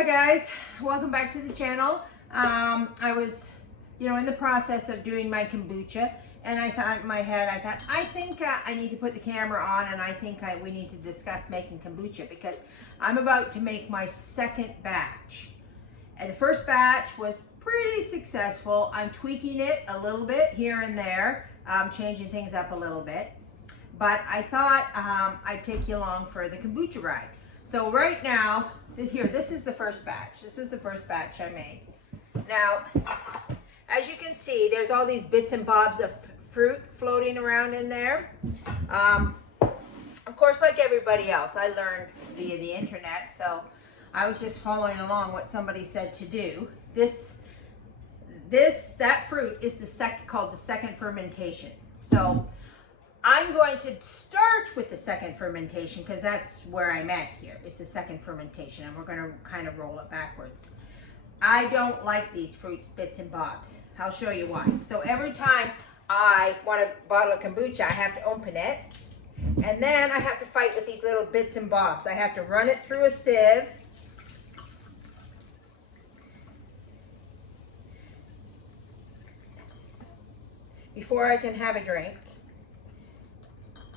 Hi guys, welcome back to the channel. I was, in the process of doing my kombucha, and I thought in my head, I think I need to put the camera on, and I think we need to discuss making kombucha because I'm about to make my second batch. And the first batch was pretty successful. I'm tweaking it a little bit here and there, changing things up a little bit. But I thought I'd take you along for the kombucha ride. So right now, this is the first batch. This is the first batch I made. Now, as you can see, there's all these bits and bobs of fruit floating around in there. Of course, like everybody else, I learned via the internet, so I was just following along what somebody said to do. That fruit is called the second fermentation. So I'm going to start with the second fermentation because that's where I'm at here, is the second fermentation, and we're going to kind of roll it backwards. I don't like these fruits, bits and bobs. I'll show you why. So every time I want a bottle of kombucha, I have to open it, and then I have to fight with these little bits and bobs. I have to run it through a sieve. Before I can have a drink.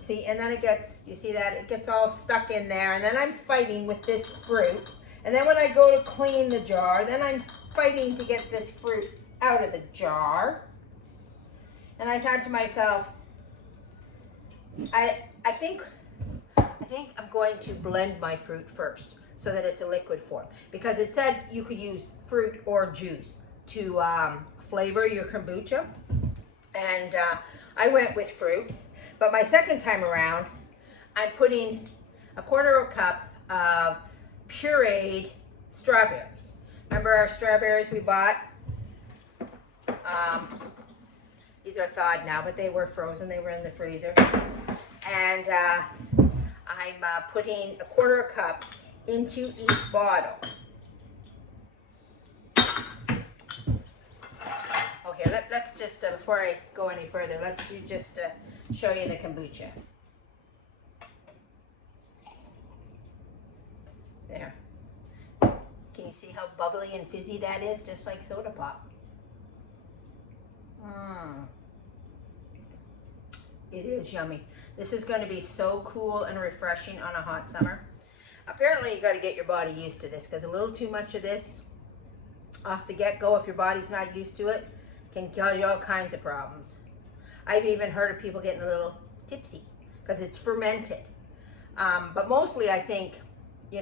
See, and then it gets all stuck in there, and then I'm fighting with this fruit. And then when I go to clean the jar, then I'm fighting to get this fruit out of the jar. And I thought to myself, I think I'm going to blend my fruit first so that it's a liquid form. Because it said you could use fruit or juice to flavor your kombucha. And I went with fruit. But my second time around, I'm putting a quarter of a cup of pureed strawberries. Remember our strawberries we bought? These are thawed now, but they were frozen. They were in the freezer. And I'm putting a quarter of a cup into each bottle. Oh, here, let's just, before I go any further, let's just show you the kombucha. There. Can you see how bubbly and fizzy that is? Just like soda pop. It is yummy. This is going to be so cool and refreshing on a hot summer. Apparently you got to get your body used to this because a little too much of this off the get-go, if your body's not used to it, can cause you all kinds of problems. I've even heard of people getting a little tipsy because it's fermented. But mostly I think, you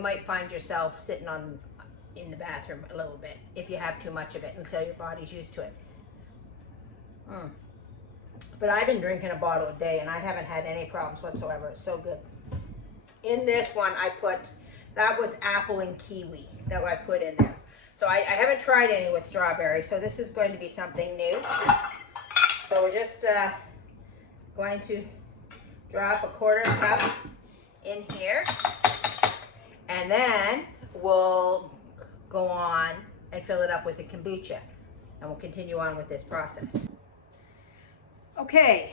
might find yourself sitting in the bathroom a little bit if you have too much of it until your body's used to it. But I've been drinking a bottle a day and I haven't had any problems whatsoever. It's so good. In this one that was apple and kiwi that I put in there. So I haven't tried any with strawberry, so this is going to be something new. So we're just going to drop a quarter cup in here, and then we'll go on and fill it up with the kombucha, and we'll continue on with this process. Okay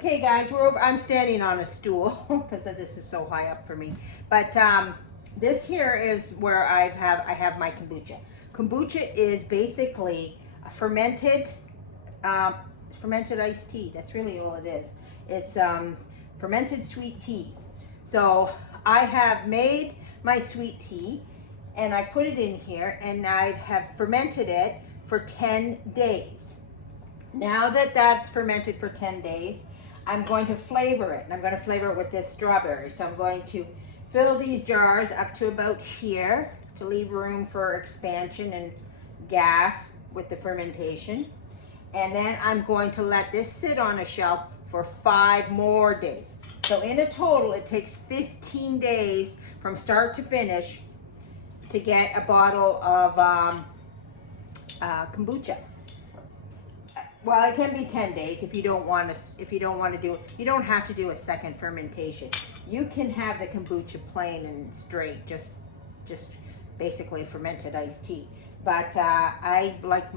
guys, we're over. I'm standing on a stool because this is so high up for me, but this here is where I have my kombucha. Kombucha is basically a fermented iced tea. That's really all it is. It's fermented sweet tea. So I have made my sweet tea and I put it in here and I have fermented it for 10 days. Now that that's fermented for 10 days, I'm going to flavor it, and I'm going to flavor it with this strawberry. So I'm going to fill these jars up to about here to leave room for expansion and gas with the fermentation. And then I'm going to let this sit on a shelf for 5 more days. So in a total, it takes 15 days from start to finish to get a bottle of kombucha. Well, it can be 10 days if you don't want to do it. You don't have to do a second fermentation. You can have the kombucha plain and straight, just basically fermented iced tea. But I like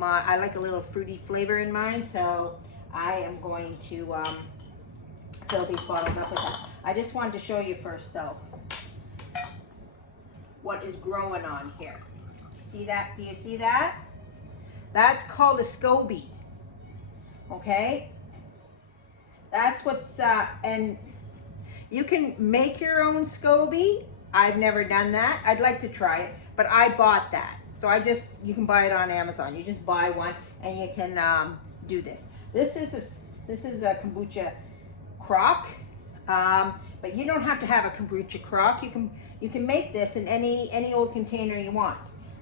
a little fruity flavor in mine, so I am going to fill these bottles up with that. I just wanted to show you first though. what is growing on here. See that? Do you see that? That's called a scoby. Okay? That's what's, and you can make your own scoby. I've never done that. I'd like to try it, but I bought that. So you can buy it on Amazon. You just buy one and you can do this. This is a kombucha crock, but you don't have to have a kombucha crock. You can make this in any old container you want.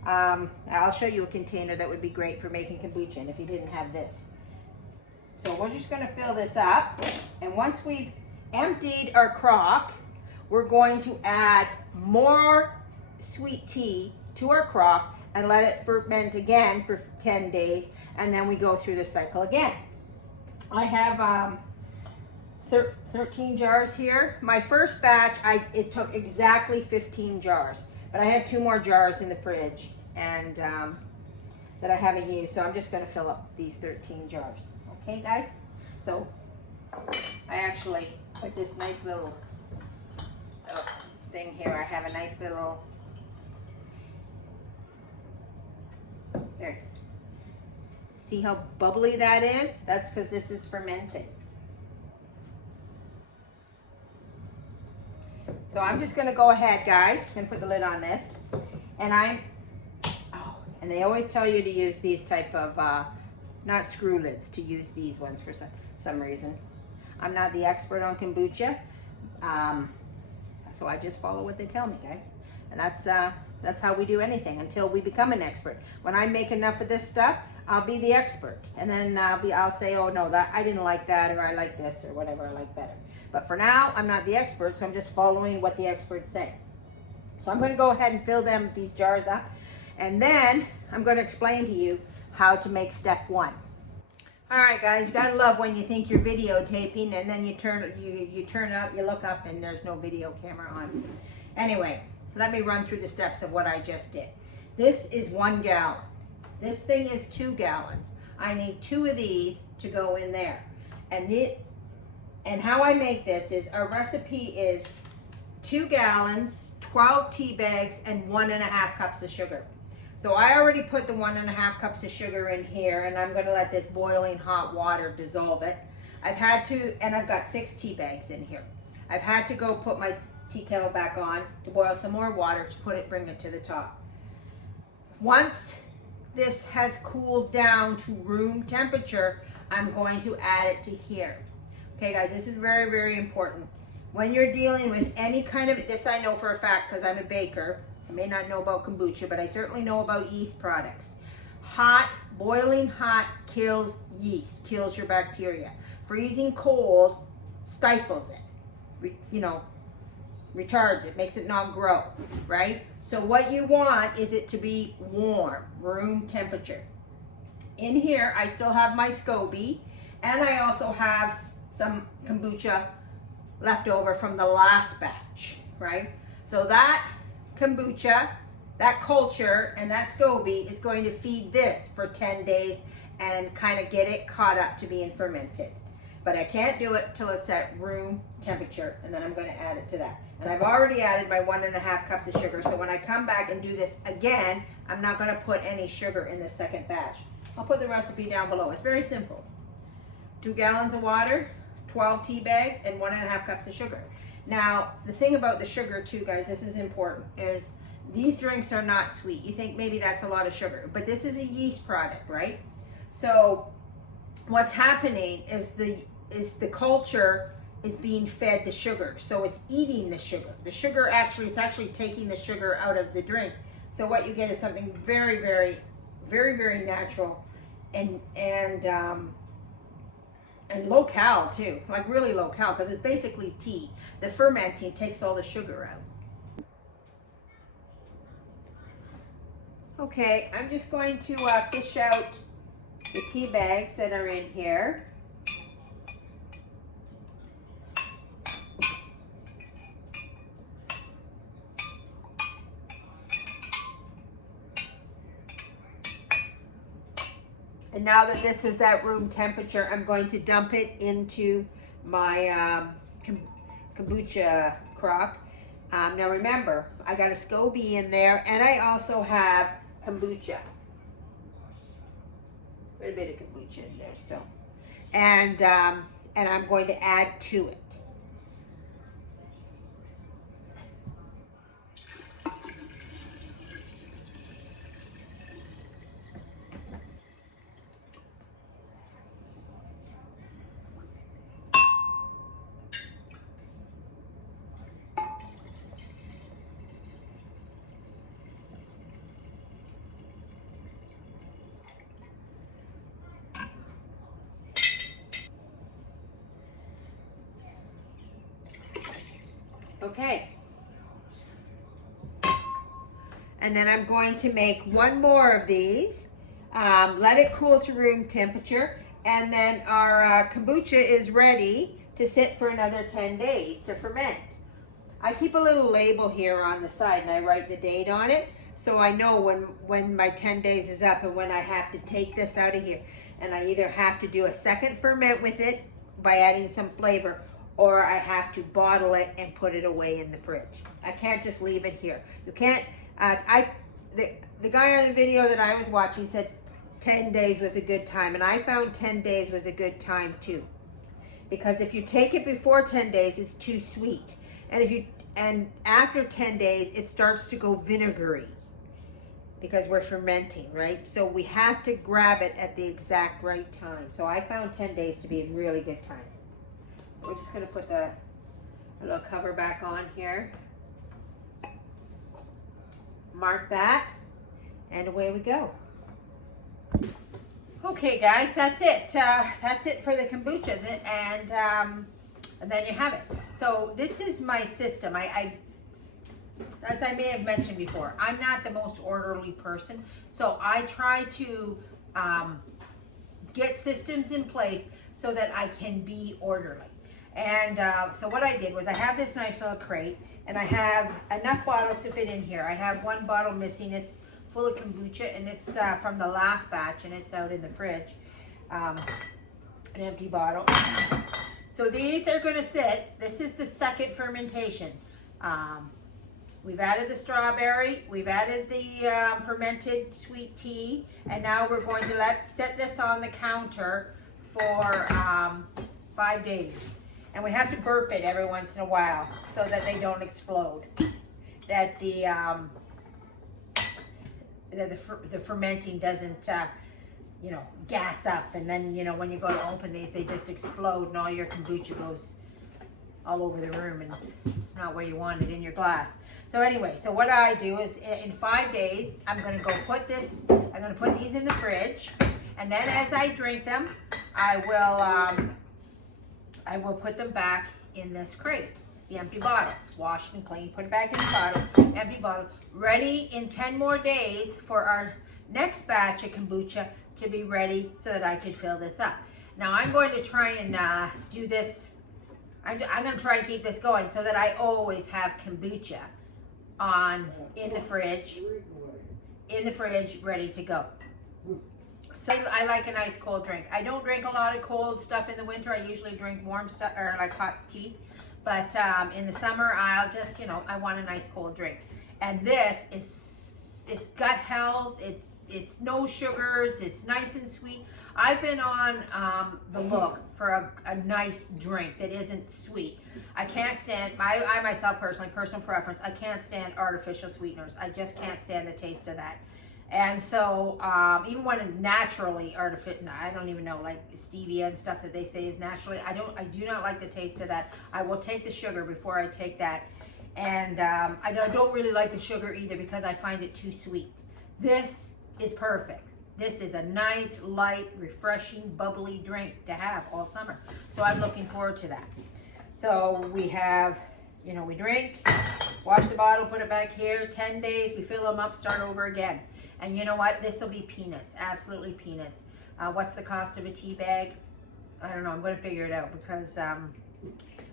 I'll show you a container that would be great for making kombucha, and if you didn't have this. So we're just going to fill this up, and once we've emptied our crock, we're going to add more sweet tea to our crock and let it ferment again for 10 days, and then we go through the cycle again. I have 13 jars here. My first batch, it took exactly 15 jars, but I have 2 more jars in the fridge and that I haven't used, so I'm just going to fill up these 13 jars. Okay, guys? So I actually put this nice little thing here. I have a nice little, here. See how bubbly that is? That's because this is fermented. So I'm just going to go ahead, guys, and put the lid on this. And and they always tell you to use these type of, not screw lids, to use these ones for some reason. I'm not the expert on kombucha, so I just follow what they tell me, guys. And that's how we do anything until we become an expert. When I make enough of this stuff, I'll be the expert, and then I'll say, oh no, that I didn't like that, or I like this, or whatever I like better. But for now, I'm not the expert, so I'm just following what the experts say. So I'm going to go ahead and fill these jars up, and then I'm going to explain to you how to make step 1. All right, guys, you gotta love when you think you're videotaping, and then you look up, and there's no video camera on. Anyway, let me run through the steps of what I just did. This is 1 gallon. This thing is 2 gallons. I need 2 of these to go in there. And how I make this is, our recipe is 2 gallons, 12 tea bags, and 1.5 cups of sugar. So I already put the 1.5 cups of sugar in here, and I'm gonna let this boiling hot water dissolve it. And I've got 6 tea bags in here. I've had to go put my tea kettle back on to boil some more water to bring it to the top. Once this has cooled down to room temperature, I'm going to add it to here. Okay, guys, this is very, very important. When you're dealing with any kind of, this I know for a fact because I'm a baker. I may not know about kombucha, but I certainly know about yeast products. Hot, boiling hot kills yeast, kills your bacteria. Freezing cold stifles it, retards it, makes it not grow, right? So what you want is it to be warm, room temperature. In here, I still have my scoby, and I also have some kombucha left over from the last batch, right? So that kombucha, that culture, and that scoby is going to feed this for 10 days and kind of get it caught up to being fermented. But I can't do it till it's at room temperature, and then I'm going to add it to that. And I've already added my 1.5 cups of sugar, so when I come back and do this again, I'm not going to put any sugar in the second batch. I'll put the recipe down below. It's very simple. 2 gallons of water, 12 tea bags, and 1.5 cups of sugar. Now, the thing about the sugar too, guys, this is important, is these drinks are not sweet. You think maybe that's a lot of sugar, but this is a yeast product, right? So what's happening is the culture is being fed the sugar. So it's eating the sugar. The sugar it's actually taking the sugar out of the drink. So what you get is something very, very, very, very natural and low cal too, like really low cal, because it's basically tea. The fermenting takes all the sugar out. Okay, I'm just going to fish out the tea bags that are in here. And now that this is at room temperature, I'm going to dump it into my kombucha crock. Now remember, I got a scoby in there, and I also have kombucha. A bit of kombucha in there still. And I'm going to add to it. Okay. And then I'm going to make one more of these. Let it cool to room temperature. And then our kombucha is ready to sit for another 10 days to ferment. I keep a little label here on the side and I write the date on it. So I know when my 10 days is up and when I have to take this out of here. And I either have to do a second ferment with it by adding some flavor, or I have to bottle it and put it away in the fridge. I can't just leave it here. You can't, the guy on the video that I was watching said 10 days was a good time, and I found 10 days was a good time too. Because if you take it before 10 days, it's too sweet. And after 10 days, it starts to go vinegary because we're fermenting, right? So we have to grab it at the exact right time. So I found 10 days to be a really good time. We're just going to put the little cover back on here. Mark that, and away we go. Okay, guys, that's it. That's it for the kombucha, and then you have it. So this is my system. As I may have mentioned before, I'm not the most orderly person, so I try to get systems in place so that I can be orderly. And so what I did was I have this nice little crate, and I have enough bottles to fit in here. I have one bottle missing. It's full of kombucha, and it's from the last batch, and it's out in the fridge, an empty bottle. So these are going to sit. This is the second fermentation. We've added the strawberry, we've added the fermented sweet tea, and now we're going to set this on the counter for 5 days. And we have to burp it every once in a while so that they don't explode. That the fermenting doesn't, you know, gas up, and then, you know, when you go to open these, they just explode and all your kombucha goes all over the room and not where you want it, in your glass. So anyway, so what I do is in 5 days, I'm going to go put this, I'm going to put these in the fridge, and then as I drink them, I will put them back in this crate, the empty bottles, washed and clean, put it back in the bottle, empty bottle, ready in 10 more days for our next batch of kombucha to be ready so that I could fill this up. Now I'm going to try and do this, I'm going to try and keep this going so that I always have kombucha in the fridge, ready to go. So I like a nice cold drink. I don't drink a lot of cold stuff in the winter. I usually drink warm stuff, or like hot tea. But in the summer, I'll just, you know, I want a nice cold drink. And this is, it's gut health, it's no sugars, it's nice and sweet. I've been on the look for a nice drink that isn't sweet. I can't stand, I myself personally, personal preference, I can't stand artificial sweeteners. I just can't stand the taste of that. And so even when it's naturally artificial, I don't even know, like stevia and stuff that they say is naturally, I do not like the taste of that. I will take the sugar before I take that. And I don't really like the sugar either because I find it too sweet. This is perfect. This is a nice, light, refreshing, bubbly drink to have all summer. So I'm looking forward to that. So we have, you know, we drink, wash the bottle, put it back here, 10 days, we fill them up, start over again. And you know what? This will be peanuts, absolutely peanuts. What's the cost of a tea bag? I don't know, I'm going to figure it out because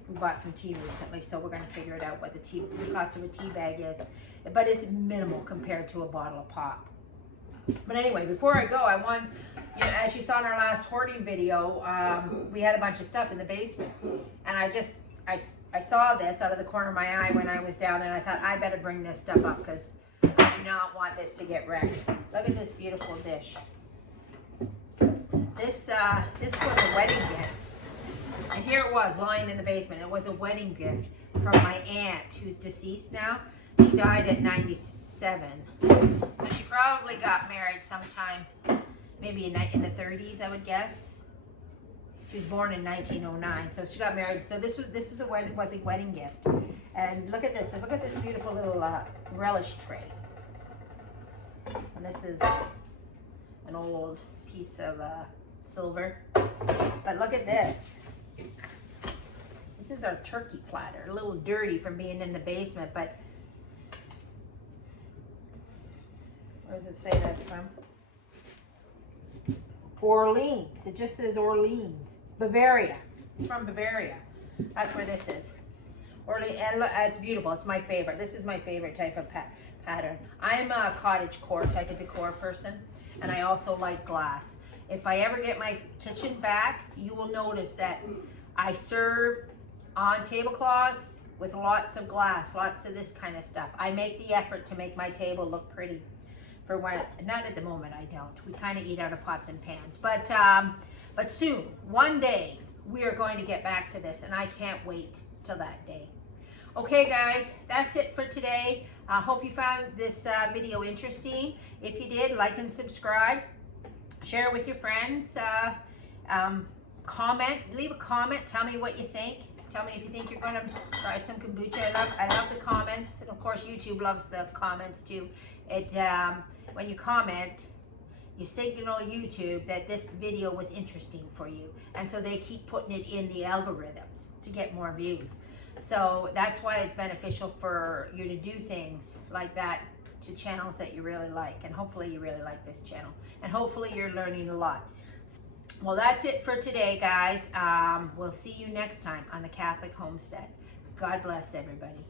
we bought some tea recently, so we're going to figure it out what the cost of a tea bag is. But it's minimal compared to a bottle of pop. But anyway, before I go, I want, you know, as you saw in our last hoarding video, we had a bunch of stuff in the basement. And I I saw this out of the corner of my eye when I was down there, and I thought I better bring this stuff up because I do not want this to get wrecked. Look at this beautiful dish. This was a wedding gift, and here it was lying in the basement. It was a wedding gift from my aunt, who's deceased now. She died at 97, so she probably got married sometime, maybe in the 30s, I would guess. She was born in 1909, so she got married. So this was a wedding gift. And look at this. Look at this beautiful little relish tray. And this is an old piece of silver. But look at this. This is our turkey platter. A little dirty from being in the basement, but where does it say that's from? Orleans. It just says Orleans. Bavaria. It's from Bavaria. That's where this is. Orleans, and look, it's beautiful. It's my favorite. This is my favorite type of pattern. I'm a cottage core type of decor person, and I also like glass. If I ever get my kitchen back, you will notice that I serve on tablecloths with lots of glass, lots of this kind of stuff. I make the effort to make my table look pretty. For when, not at the moment, I don't. We kind of eat out of pots and pans, but soon, one day, we are going to get back to this, and I can't wait till that day. Okay, guys, that's it for today. I hope you found this video interesting. If you did, like and subscribe. Share it with your friends. Comment, leave a comment. Tell me what you think. Tell me if you think you're going to try some kombucha. I love the comments, and of course, YouTube loves the comments too. When you comment, you signal YouTube that this video was interesting for you, and so they keep putting it in the algorithms to get more views. So that's why it's beneficial for you to do things like that to channels that you really like, and hopefully you really like this channel, and hopefully you're learning a lot. Well, that's it for today, guys. We'll see you next time on the Catholic Homestead. God bless everybody.